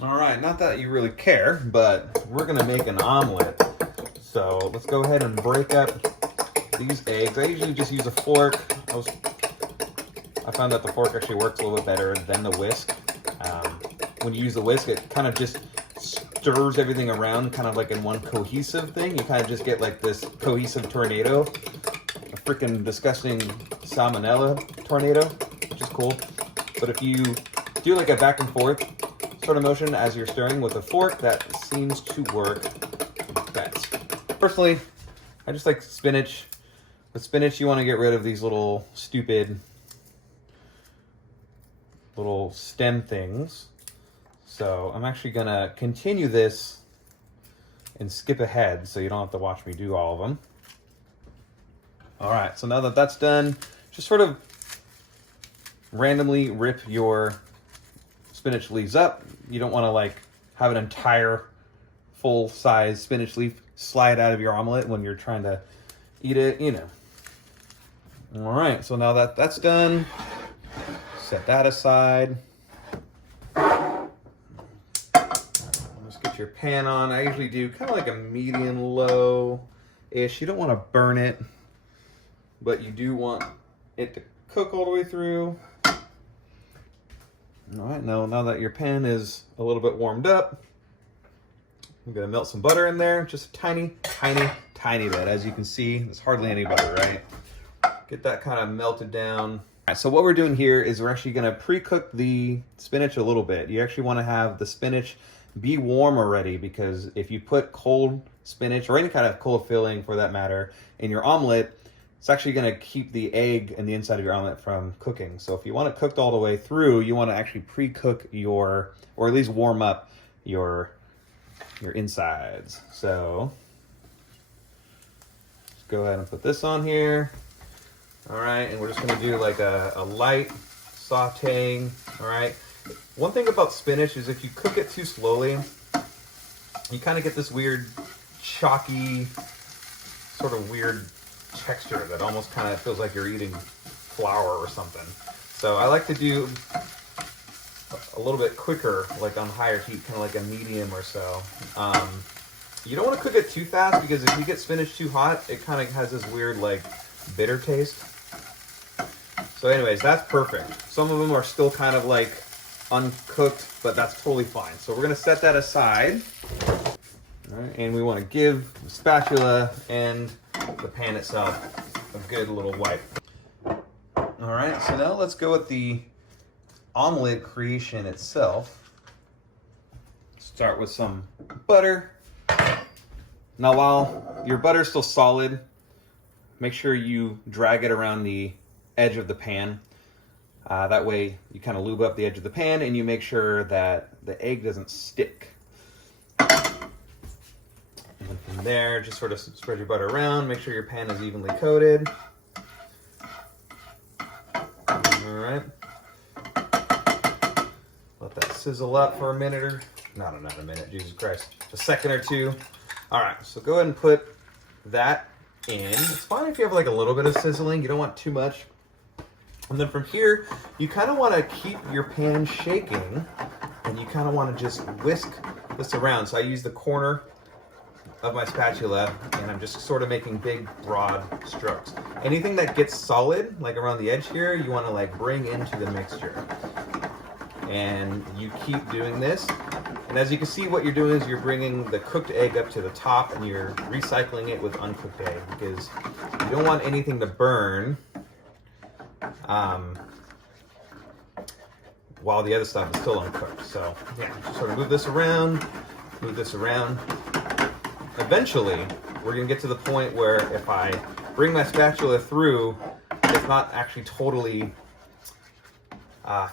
All right, not that you really care, but we're gonna make an omelet. So let's go ahead and break up these eggs. I usually just use a fork. I found that the fork actually works a little bit better than the whisk. When you use the whisk, it kind of just stirs everything around kind of like in one cohesive thing. You kind of just get like this cohesive tornado, a freaking disgusting salmonella tornado, which is cool. But if you do like a back and forth sort of motion as you're stirring with a fork, that seems to work best. Personally, I just like spinach. With spinach, you want to get rid of these little stupid little stem things. So I'm actually gonna continue this and skip ahead so you don't have to watch me do all of them. All right, so now that that's done, just sort of randomly rip your spinach leaves up. You don't want to like have an entire full-size spinach leaf slide out of your omelet when you're trying to eat it, you know. All right, so now that that's done, set that aside. Let's get your pan on. I usually do kind of like a medium low-ish. You don't want to burn it, but you do want it to cook all the way through. All right, now that your pan is a little bit warmed up, I'm gonna melt some butter in there, just a tiny, tiny, tiny bit. As you can see, there's hardly any butter, right? Get that kind of melted down. All right, so what we're doing here is we're actually gonna pre-cook the spinach a little bit. You actually wanna have the spinach be warm already, because if you put cold spinach, or any kind of cold filling for that matter, in your omelet, it's actually gonna keep the egg and the inside of your omelet from cooking. So if you want it cooked all the way through, you wanna actually pre-cook your, or at least warm up your insides. So let's go ahead and put this on here. All right, and we're just gonna do like a light sauteing. All right, one thing about spinach is if you cook it too slowly, you kind of get this weird chalky, sort of weird texture that almost kind of feels like you're eating flour or something. So I like to do a little bit quicker, like on higher heat, kind of like a medium or so. You don't want to cook it too fast, because if you get spinach too hot, it kind of has this weird like bitter taste. So anyways, that's perfect. Some of them are still kind of like uncooked, but that's totally fine. So we're gonna set that aside. All right, and we want to give the spatula and the pan itself a good little wipe. All right, so now let's go with the omelet creation itself. Start with some butter. Now while your butter's still solid, make sure you drag it around the edge of the pan. That way you kind of lube up the edge of the pan and you make sure that the egg doesn't stick. And from there, just sort of spread your butter around, make sure your pan is evenly coated. All right. Let that sizzle up for a minute or, not a minute, Jesus Christ, a second or two. All right, so go ahead and put that in. It's fine if you have like a little bit of sizzling, you don't want too much. And then from here, you kind of want to keep your pan shaking, and you kind of want to just whisk this around. So I use the corner of my spatula, and I'm just sort of making big, broad strokes. Anything that gets solid, like around the edge here, you want to like bring into the mixture. And you keep doing this. And as you can see, what you're doing is you're bringing the cooked egg up to the top, and you're recycling it with uncooked egg, because you don't want anything to burn while the other stuff is still uncooked. So yeah, just sort of move this around, move this around. Eventually, we're gonna get to the point where if I bring my spatula through, it's not actually totally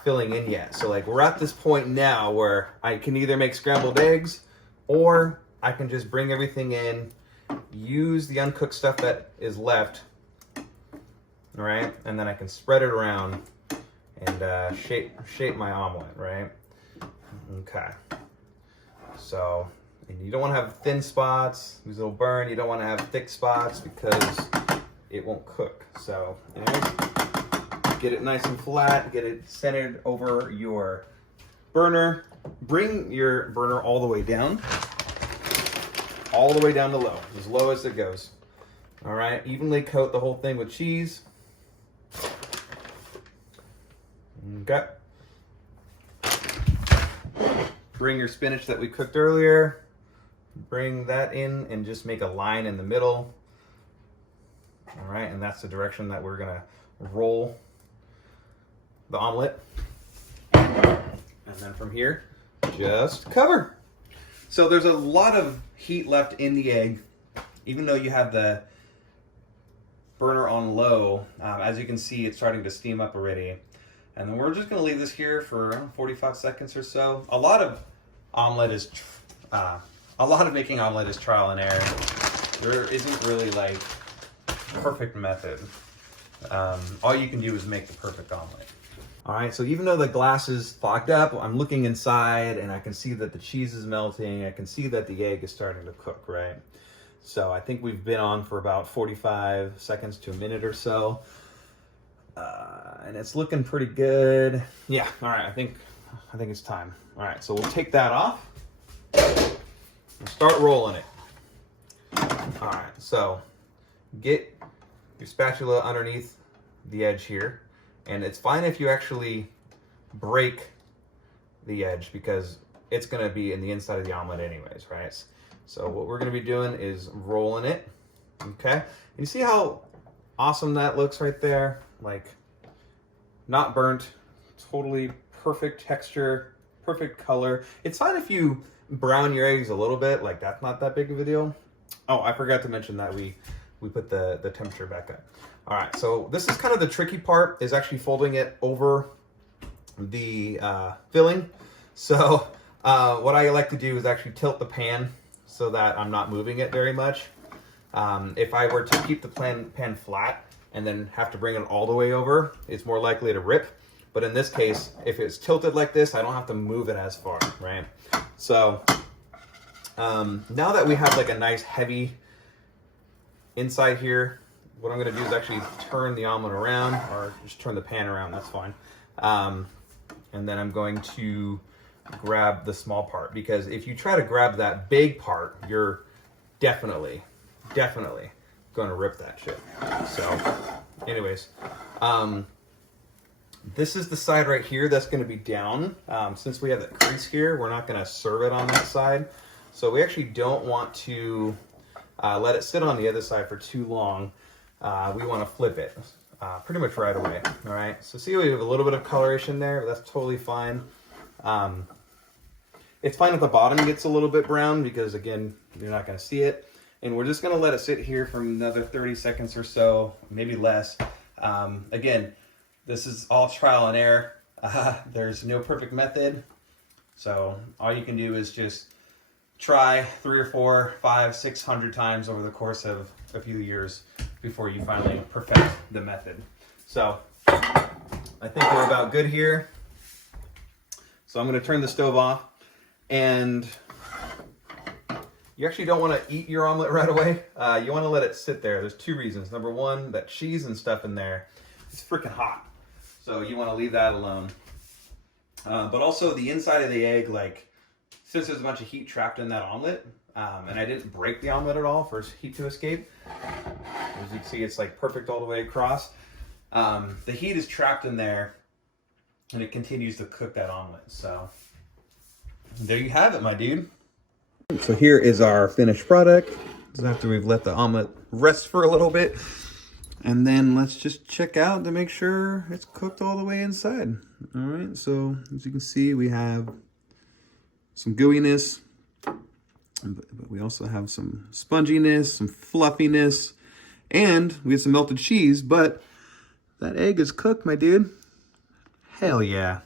filling in yet. So like we're at this point now where I can either make scrambled eggs, or I can just bring everything in, use the uncooked stuff that is left, all right, and then I can spread it around and shape my omelet, right? Okay. So, and you don't want to have thin spots, these will burn. You don't want to have thick spots because it won't cook. So, anyways, get it nice and flat, get it centered over your burner, bring your burner all the way down to low, as low as it goes. All right, evenly coat the whole thing with cheese. Okay. Bring your spinach that we cooked earlier, bring that in and just make a line in the middle. All right, and that's the direction that we're gonna roll the omelet. And then from here, just cover. So there's a lot of heat left in the egg, even though you have the burner on low. As you can see, it's starting to steam up already. And then we're just gonna leave this here for 45 seconds or so. A lot of making omelet is trial and error. There isn't really like perfect method. All you can do is make the perfect omelet. All right, so even though the glass is fogged up, I'm looking inside and I can see that the cheese is melting. I can see that the egg is starting to cook, right? So I think we've been on for about 45 seconds to a minute or so. And it's looking pretty good. Yeah, all right, I think it's time. All right, so we'll take that off and start rolling it. All right, so get your spatula underneath the edge here. And it's fine if you actually break the edge because it's gonna be in the inside of the omelet anyways, right? So what we're gonna be doing is rolling it, okay? And you see how awesome that looks right there? Like, not burnt, totally perfect texture, perfect color. It's fine if you brown your eggs a little bit, like that's not that big of a deal. Oh, I forgot to mention that we put the temperature back up. All right, so this is kind of the tricky part, is actually folding it over the filling. So what I like to do is actually tilt the pan so that I'm not moving it very much. If I were to keep the pan flat and then have to bring it all the way over, it's more likely to rip. But in this case, if it's tilted like this, I don't have to move it as far, right? So now that we have like a nice heavy inside here, what I'm gonna do is actually turn the omelet around, or just turn the pan around, that's fine. And then I'm going to grab the small part, because if you try to grab that big part, you're definitely gonna rip that shit. So anyways, this is the side right here that's gonna be down. Since we have that crease here, we're not gonna serve it on that side. So we actually don't want to let it sit on the other side for too long. We want to flip it pretty much right away. All right, so see we have a little bit of coloration there, but that's totally fine. It's fine if the bottom gets a little bit brown because again, you're not going to see it. And we're just going to let it sit here for another 30 seconds or so, maybe less. Again, this is all trial and error. There's no perfect method. So all you can do is just try 3 or 4, 5, 600 times over the course of a few years before you finally perfect the method. So I think we're about good here. So I'm going to turn the stove off, and you actually don't want to eat your omelet right away. You want to let it sit there. There's 2 reasons. Number 1, that cheese and stuff in there, it's freaking hot. So you want to leave that alone. But also the inside of the egg, like, since there's a bunch of heat trapped in that omelet, and I didn't break the omelet at all for heat to escape, as you can see, it's like perfect all the way across. The heat is trapped in there, and it continues to cook that omelet. So there you have it, my dude. So here is our finished product. This is after we've let the omelet rest for a little bit. And then let's just check out to make sure it's cooked all the way inside. All right, so as you can see, we have some gooiness, but we also have some sponginess, some fluffiness, and we have some melted cheese, but that egg is cooked, my dude. Hell yeah.